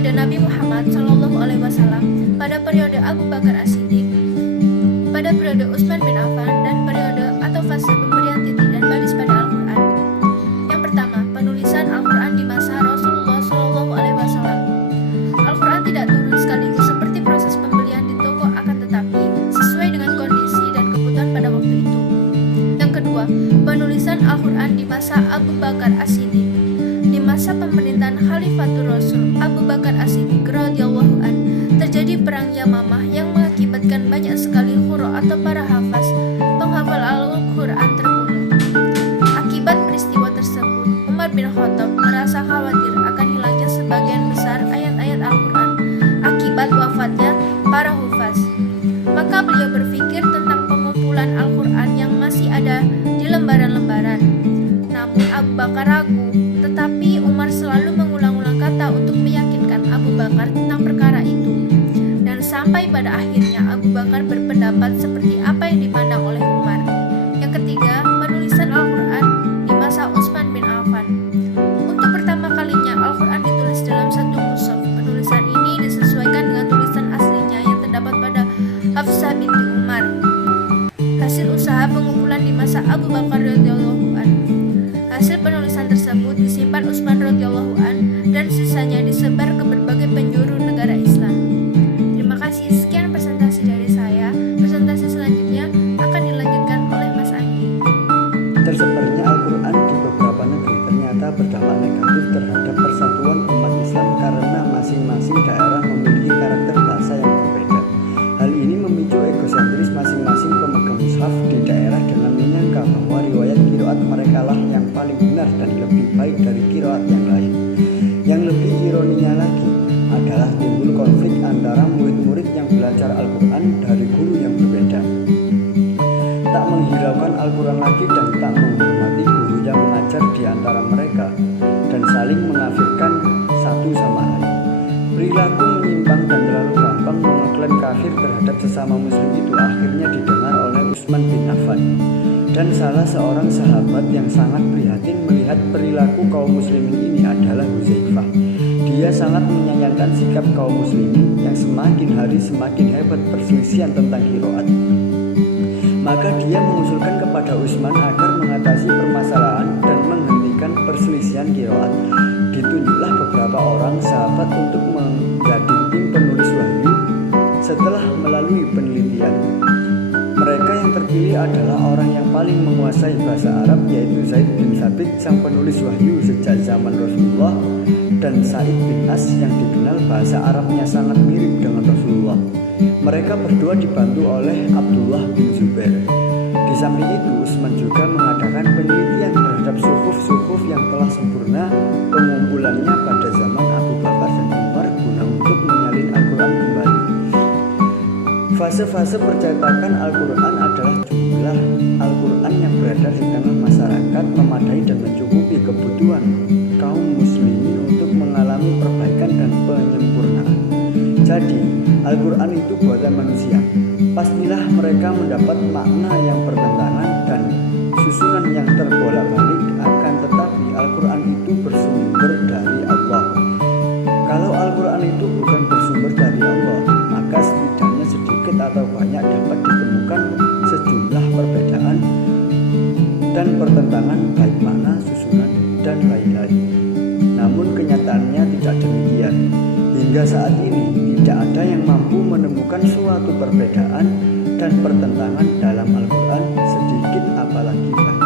periode Nabi Muhammad SAW, pada periode Abu Bakar As-Siddiq, pada periode Utsman bin Affan, dan periode atau fase pemberian titik dan baris pada Al-Quran. Yang pertama, penulisan Al-Quran di masa Rasulullah SAW. Al-Quran tidak turun sekaligus seperti proses pembelian di toko, akan tetapi sesuai dengan kondisi dan kebutuhan pada waktu itu. Yang kedua, penulisan Al-Quran di masa Abu Bakar As-Siddiq. Di masa pemerintahan Khalifatul Rasul Abu Bakar As-Siddiq radhiyallahu an, terjadi perang Yamamah yang mengakibatkan banyak sekali qurra atau para hafaz penghafal Al-Quran terbunuh. Akibat peristiwa tersebut, Umar bin Khattab merasa khawatir akan hilangnya sebagian besar ayat-ayat Al-Quran akibat wafatnya para hufaz. Maka beliau berpikir tentang pengumpulan Al-Quran yang masih ada di lembaran-lembaran. Namun Abu Bakar ragu, tetapi Umar selalu mengulang-ulang kata untuk meyakinkan Abu Bakar tentang perkara itu. Dan sampai pada akhirnya Abu Bakar berpendapat seperti apa yang dipandang oleh Umar. Yang ketiga, penulisan Al-Quran di masa Utsman bin Affan. Untuk pertama kalinya Al-Quran ditulis dalam satu mushaf. Penulisan ini disesuaikan dengan tulisan aslinya yang terdapat pada Hafsah binti Umar. Hasil usaha pengumpulan di masa Abu Bakar radhiyallahu an. Hasil penulisan tersebut disimpan Utsman radhiyallahu an dan sisanya disebar ke berbagai penjuru negara Islam. Terima kasih, sekian presentasi dari saya. Presentasi selanjutnya akan dilanjutkan oleh Mas Anggi. Tersebarnya Al-Quran di beberapa negeri ternyata berdampak negatif terhadap persatuan umat Islam karena masing-masing daerah memiliki karakter bahasa yang berbeda. Hal ini memicu egosentris masing-masing pemegang mushaf di daerah dengan menyangka bahwa riwayat qiraat mereka lah yang paling benar dan lebih baik dari qiraat yang lain. Yang lebih ironinya lagi adalah timbul konflik antara murid-murid yang belajar Al-Quran dari guru yang berbeda. Tak menghiraukan Al-Quran lagi dan tak menghormati guru yang mengajar di antara mereka dan saling mengafirkan satu sama lain. Perilaku menyimpang dan terlalu gampang mengeklaim kafir terhadap sesama muslim itu akhirnya didengar oleh Utsman bin Affan dan salah seorang sahabat yang sangat prihatin melihat perilaku kaum muslimin ini adalah Hudzaifah. Dia sangat menyayangkan sikap kaum muslimin yang semakin hari semakin hebat perselisihan tentang qiraat. Maka dia mengusulkan kepada Utsman agar mengatasi permasalahan dan menghentikan perselisihan qiraat. Ditunjuklah beberapa orang sahabat untuk menjadi tim penulis wahyu. Setelah melalui penelitian, mereka yang terpilih adalah orang yang paling menguasai bahasa Arab, yaitu Zaid bin Thabit sang penulis wahyu sejak zaman Rasulullah, dan Sa'id bin As yang dikenal bahasa Arabnya sangat mirip dengan Rasulullah. Mereka berdua dibantu oleh Abdullah bin Zubair. Di samping itu, Utsman juga mengadakan penelitian terhadap suhuf-suhuf yang telah sempurna pengumpulannya pada zaman Abu Bakar dan Umar guna untuk menyalin Al-Quran kembali. Fase-fase percetakan Al-Quran adalah jumlah Al-Quran yang beredar di tengah masyarakat memadai dan mencukupi kebutuhan kaum muslimin untuk mengalami perbaikan dan penyempurnaan. Jadi, Al-Quran itu buatan manusia. Pastilah mereka mendapat makna yang bertentangan dan susunan yang terbolak-balik, akan tetapi Al-Quran itu bersumber dari Allah. Kalau Al-Quran itu bukan bersumber dari Allah, maka setidaknya sedikit atau banyak dapat ditemukan sejumlah perbedaan dan pertentangan baik makna, susunan, dan lain-lain. Namun kenyataannya tidak demikian. Hingga saat ini tidak ada yang mampu menemukan suatu perbedaan dan pertentangan dalam Al-Quran, sedikit apalagi banyak.